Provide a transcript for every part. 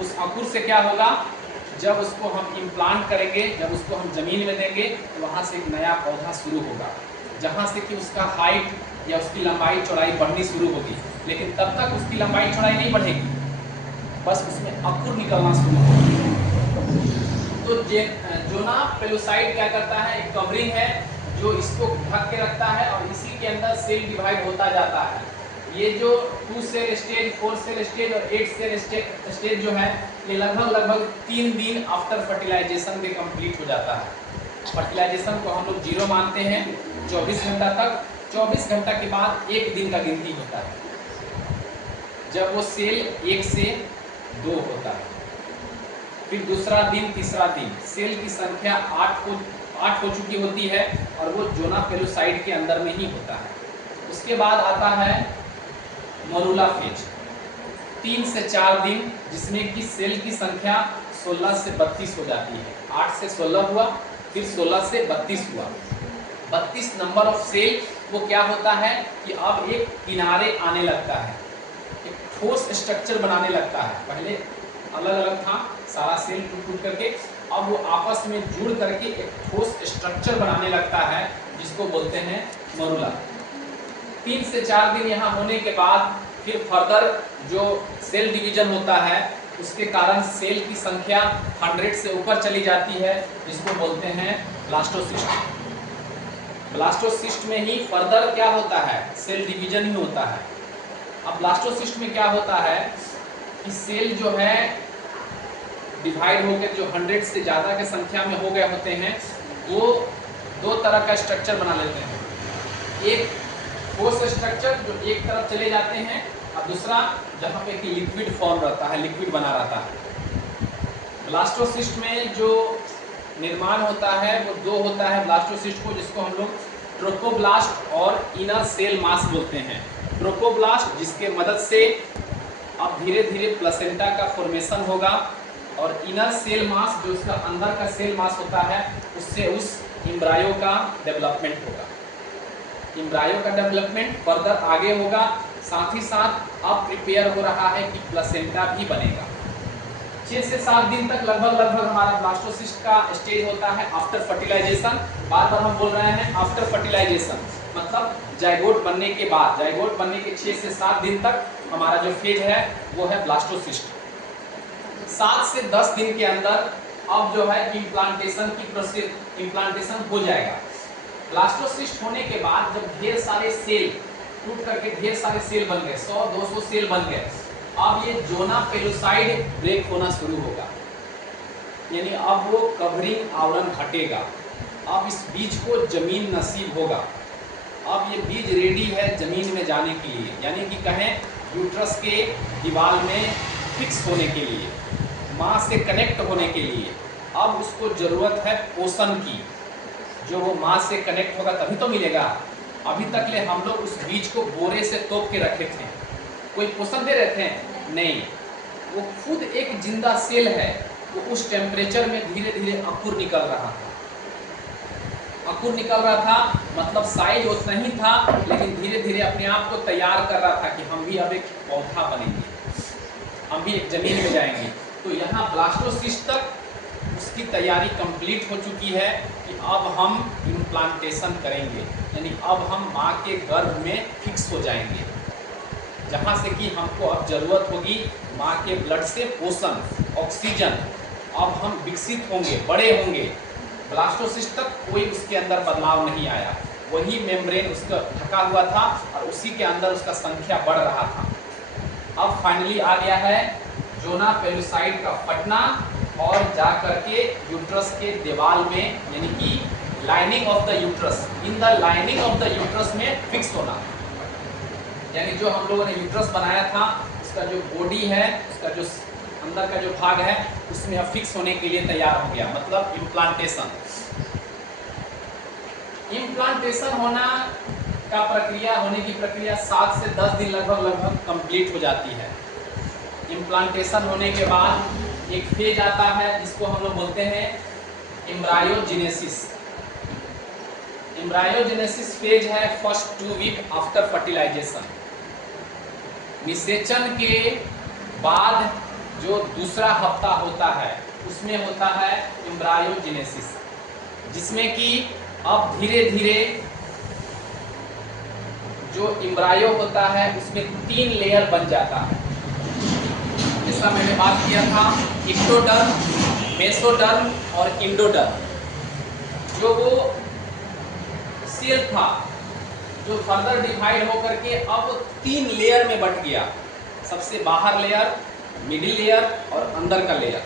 उस अंकुर से क्या होगा, जब उसको हम इम्प्लांट करेंगे, जब उसको हम जमीन में देंगे तो वहाँ से एक नया पौधा शुरू होगा, जहाँ से कि उसका हाइट या उसकी लंबाई चौड़ाई बढ़नी शुरू होगी। लेकिन तब तक उसकी लंबाई चौड़ाई नहीं बढ़ेगी, बस उसमें अंकुर निकलना शुरू होगा। तो जोना पेलोसाइट क्या करता है, एक कवरिंग है जो इसको ढक के रखता है और इसी के अंदर सेल डिवाइड होता जाता है। ये जो 2 सेल स्टेज, 4 सेल स्टेज और 8 सेल स्टेज जो है, ये लगभग 3 दिन आफ्टर फर्टिलाइजेशन के कंप्लीट हो जाता है। फर्टिलाइजेशन को हम लोग 0 मानते हैं 24 घंटा तक। 24 घंटा के बाद 1 दिन का गिनती होता है, जब वो सेल 1 से 2 होता है। फिर दूसरा दिन, तीसरा दिन, सेल की संख्या 8 हो चुकी होती है और वो जोना पेलोसाइट के अंदर में ही होता है। उसके बाद आता है मरूला फेज, 3 से 4 दिन, जिसमें कि सेल की संख्या 16 से 32 हो जाती है। 8 से 16 हुआ, फिर 16 से 32 हुआ। 32 नंबर ऑफ सेल वो क्या होता है कि अब एक किनारे आने लगता है, एक ठोस स्ट्रक्चर बनाने लगता है। पहले अलग अलग था सारा सेल टूट करके, अब वो आपस में जुड़ करके एक ठोस स्ट्रक्चर बनाने लगता है, जिसको बोलते हैं मरूला। 3 से 4 दिन यहाँ होने के बाद फिर फर्दर जो सेल डिवीजन होता है, उसके कारण सेल की संख्या 100 से ऊपर चली जाती है, जिसको बोलते हैं ब्लास्टोसिस्ट। ब्लास्टोसिस्ट में ही फर्दर क्या होता है, सेल डिवीजन ही होता है। अब ब्लास्टोसिस्ट में क्या होता है कि सेल जो है डिवाइड होकर जो 100 से ज़्यादा के संख्या में हो गए होते हैं, वो 2 तरह का स्ट्रक्चर बना लेते हैं। एक ठोस स्ट्रक्चर जो एक तरफ चले जाते हैं, और दूसरा जहाँ पे कि लिक्विड फॉर्म रहता है, लिक्विड बना रहता है। ब्लास्टोसिस्ट में जो निर्माण होता है वो 2 होता है ब्लास्टोसिस्ट को, जिसको हम लोग ट्रोपोब्लास्ट और इनर सेल मास बोलते हैं। ट्रोपोब्लास्ट जिसके मदद से अब धीरे धीरे प्लेसेंटा का फॉर्मेशन होगा, और इनर सेल मास जो उसका अंदर का सेल मास होता है, उससे उस एम्ब्रायो का डेवलपमेंट होगा। एम्ब्रायो का डेवलपमेंट फर्दर आगे होगा, साथ ही साथ अब प्रिपेयर हो रहा है कि प्लेसेंटा भी बनेगा। 6 से 7 दिन तक लगभग हमारा ब्लास्टोसिस्ट का स्टेज होता है आफ्टर फर्टिलाइजेशन। बार बार हम बोल रहे हैं आफ्टर फर्टिलाइजेशन, मतलब जाइगोट बनने के बाद, जाइगोट बनने के 6 से 7 दिन तक हमारा जो फेज है वो है ब्लास्टोसिस्ट। 7 से 10 दिन के अंदर अब जो है इम्प्लांटेशन की प्रोसेस, इम्प्लांटेशन हो जाएगा। ब्लास्टोसिस्ट होने के बाद जब ढेर सारे सेल टूट करके ढेर सारे सेल बन गए, 100-200 सेल बन गए, अब ये जोना पेलोसाइड ब्रेक होना शुरू होगा, यानी अब वो कवरिंग आवरण हटेगा। अब इस बीज को जमीन नसीब होगा। अब ये बीज रेडी है जमीन में जाने के लिए, यानी कि कहें यूट्रस के दीवार में फिक्स होने के लिए, माँ से कनेक्ट होने के लिए। अब उसको ज़रूरत है पोषण की, जो वो माँ से कनेक्ट होगा तभी तो मिलेगा। अभी तक ले हम लोग उस बीज को बोरे से तोप के रखे थे, कोई पोषण दे रहे थे नहीं, वो खुद एक जिंदा सेल है। वो उस टेम्परेचर में धीरे धीरे अंकुर निकल रहा था। अंकुर निकल रहा था मतलब साइज उतना ही था, लेकिन धीरे धीरे अपने आप को तैयार कर रहा था कि हम भी अब एक पौधा बनेंगे, हम भी एक जमीन में जाएंगे। तो यहाँ ब्लास्टोसिस्ट तक उसकी तैयारी कंप्लीट हो चुकी है कि अब हम इम्प्लांटेशन करेंगे, यानी अब हम माँ के गर्भ में फिक्स हो जाएंगे, जहाँ से कि हमको अब ज़रूरत होगी माँ के ब्लड से पोषण, ऑक्सीजन। अब हम विकसित होंगे, बड़े होंगे। ब्लास्टोसिस्ट तक कोई उसके अंदर बदलाव नहीं आया, वही मेम्ब्रेन उसका ढका हुआ था और उसी के अंदर उसका संख्या बढ़ रहा था। अब फाइनली आ गया है जोना पेलोसाइट का फटना और जा करके यूट्रस के दीवार में, यानी कि lining of the uterus, in the lining of the uterus में फिक्स होना। यानी जो हम लोगों ने यूट्रस बनाया था, उसका जो बॉडी है, उसका जो अंदर का जो भाग है, उसमें अब फिक्स होने के लिए तैयार हो गया, मतलब इम्प्लांटेशन। इम्प्लांटेशन होना का प्रक्रिया, होने की प्रक्रिया 7 से 10 दिन लगभग कंप्लीट हो जाती है। इम्प्लांटेशन होने के बाद एक फेज आता है जिसको हम लोग बोलते हैं एम्ब्रायोजेनेसिस। एम्ब्रायोजेनेसिस फेज है फर्स्ट 2 वीक आफ्टर फर्टिलाइजेशन। निषेचन के बाद जो दूसरा हफ्ता होता है उसमें होता है एम्ब्रायोजेनेसिस, जिसमें कि अब धीरे धीरे जो एम्ब्रायो होता है उसमें 3 लेयर बन जाता है। जैसा मैंने बात किया था, एक्टोडर्म, मेसोडर्म और इंडोडर्म। जो वो सेल था जो फर्दर डिवाइड होकर के अब 3 लेयर में बट गया। सबसे बाहर लेयर, मिडिल लेयर और अंदर का लेयर।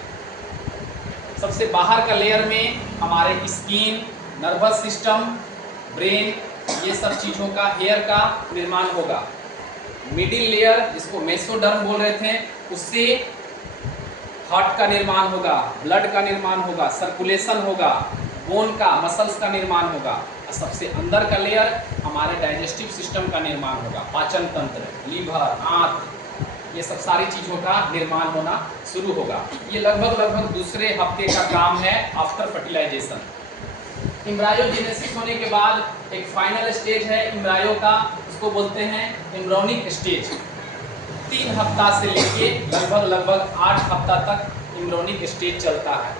सबसे बाहर का लेयर में हमारे स्किन, नर्वस सिस्टम, ब्रेन, ये सब चीज़ों का, हेयर का निर्माण होगा। मिडिल लेयर जिसको मेसोडर्म बोल रहे थे, उससे हार्ट का निर्माण होगा, ब्लड का निर्माण होगा, सर्कुलेशन होगा, बोन का, मसल्स का निर्माण होगा। और सबसे अंदर का लेयर हमारे डाइजेस्टिव सिस्टम का निर्माण होगा, पाचन तंत्र, लीवर, आंत, ये सब सारी चीज़ों का निर्माण होना शुरू होगा। ये लगभग दूसरे हफ्ते का काम है आफ्टर फर्टिलाइजेशन। एम्ब्रायोजेनेसिस होने के बाद एक फाइनल स्टेज है एम्ब्रायो का, उसको बोलते हैं एम्ब्रोनिक स्टेज। 3 हफ्ता से लेके लगभग 8 हफ्ता तक एम्ब्रोनिक स्टेज चलता है,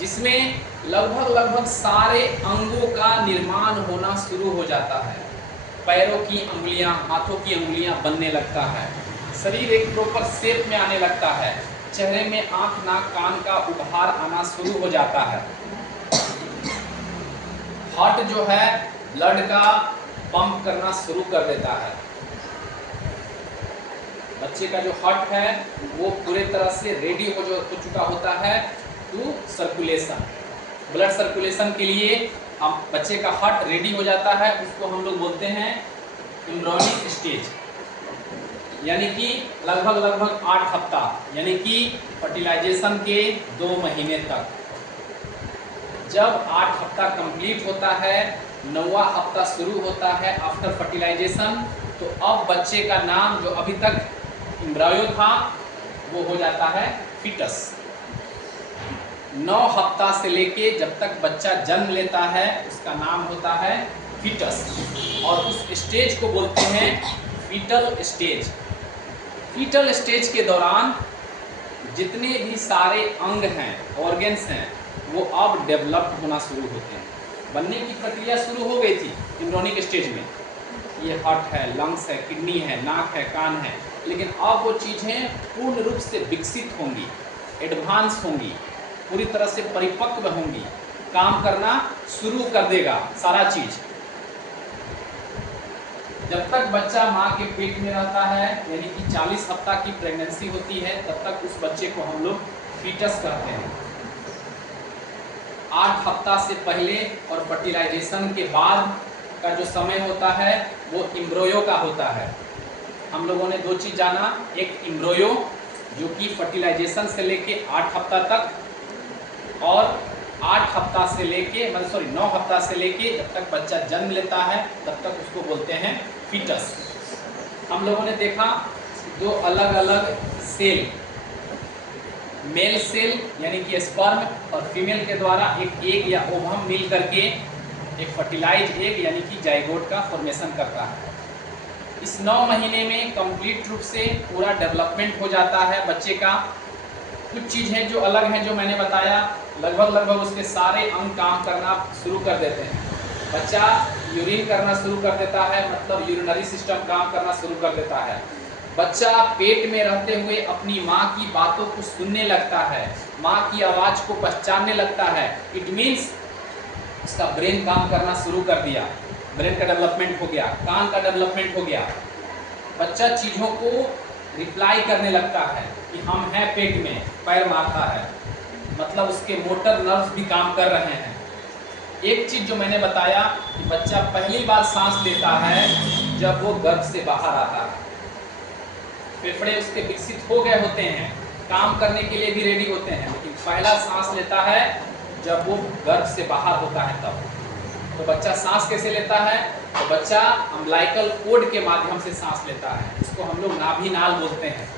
जिसमें लगभग सारे अंगों का निर्माण होना शुरू हो जाता है। पैरों की अंगुलियां, हाथों की अंगुलियां बनने लगता है, शरीर एक प्रॉपर शेप में आने लगता है, चेहरे में आंख, नाक, कान का उभार आना शुरू हो जाता है। हार्ट जो है ब्लड का पंप करना शुरू कर देता है। बच्चे का जो हार्ट है वो पूरे तरह से रेडी हो चुका होता है टू सर्कुलेशन। ब्लड सर्कुलेशन के लिए हम बच्चे का हार्ट रेडी हो जाता है, उसको हम लोग बोलते हैं एम्ब्रोनिक स्टेज। यानी कि लगभग 8 हफ्ता, यानी कि फर्टिलाइजेशन के 2 महीने तक। जब 8 हफ्ता कंप्लीट होता है, 9वां हफ्ता शुरू होता है आफ्टर फर्टिलाइजेशन, तो अब बच्चे का नाम जो अभी तक एम्ब्रायो था वो हो जाता है फीटस। 9 हफ्ता से लेके जब तक बच्चा जन्म लेता है उसका नाम होता है फीटस, और उस स्टेज को बोलते हैं फीटल स्टेज। फीटल स्टेज के दौरान जितने भी सारे अंग हैं, ऑर्गन्स हैं, वो अब डेवलप्ड होना शुरू होते हैं। बनने की प्रक्रिया शुरू हो गई थी एम्ब्रोनिक स्टेज में। ये हार्ट है, लंग्स है, किडनी है, नाक है, कान है, लेकिन अब वो चीज़ें पूर्ण रूप से विकसित होंगी, एडवांस होंगी, पूरी तरह से परिपक्व होंगी, काम करना शुरू कर देगा सारा चीज़। जब तक बच्चा माँ के पेट में रहता है, यानी कि 40 हफ्ता की प्रेगनेंसी होती है, तब तक उस बच्चे को हम लोग फीटस कहते हैं। 8 हफ्ता से पहले और फर्टिलाइजेशन के बाद का जो समय होता है वो एम्ब्रोयो का होता है। हम लोगों ने 2 चीज़ जाना, एक एम्ब्रोयो जो कि फर्टिलाइजेशन से लेके 8 हफ्ता तक, और 8 हफ्ता से लेके 9 हफ्ता से लेके जब तक बच्चा जन्म लेता है तब तक उसको बोलते हैं फीटस। हम लोगों ने देखा 2 अलग अलग सेल, मेल सेल यानी कि स्पर्म और फीमेल के द्वारा एक एग या ओवम मिल करके एक फर्टिलाइज एग यानी कि जाइगोट का फॉर्मेशन करता है। इस 9 महीने में कंप्लीट रूप से पूरा डेवलपमेंट हो जाता है बच्चे का। कुछ चीज़ें जो अलग हैं जो मैंने बताया, लगभग उसके सारे अंग काम करना शुरू कर देते हैं। बच्चा यूरिन करना शुरू कर देता है, मतलब यूरिनरी सिस्टम काम करना शुरू कर देता है। बच्चा पेट में रहते हुए अपनी माँ की बातों को सुनने लगता है, माँ की आवाज़ को पहचानने लगता है। इट मीन्स उसका ब्रेन काम करना शुरू कर दिया, ब्रेन का डेवलपमेंट हो गया, कान का डेवलपमेंट हो गया। बच्चा चीज़ों को रिप्लाई करने लगता है कि हम हैं पेट में, पैर मारता है, मतलब उसके मोटर नर्व्स भी काम कर रहे हैं। एक चीज़ जो मैंने बताया कि बच्चा पहली बार सांस लेता है जब वो गर्भ से बाहर आता है। फेफड़े उसके विकसित हो गए होते हैं, काम करने के लिए भी रेडी होते हैं, लेकिन पहला सांस लेता है जब वो गर्भ से बाहर होता है तब। तो बच्चा सांस कैसे लेता है? तो बच्चा अम्बिलिकल कोड के माध्यम से सांस लेता है, इसको हम लोग नाभि नाल बोलते हैं,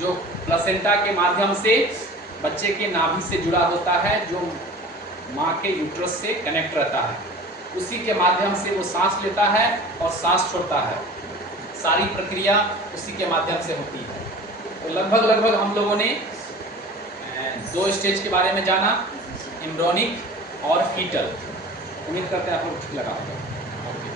जो प्लेसेंटा के माध्यम से बच्चे के नाभि से जुड़ा होता है, जो माँ के यूट्रस से कनेक्ट रहता है। उसी के माध्यम से वो सांस लेता है और सांस छोड़ता है। सारी प्रक्रिया उसी के माध्यम से होती है। तो लगभग हम लोगों ने दो स्टेज के बारे में जाना, एम्ब्रियोनिक और फीटल। उम्मीद करते हैं आप लोग ठीक लगा होगा। ओके।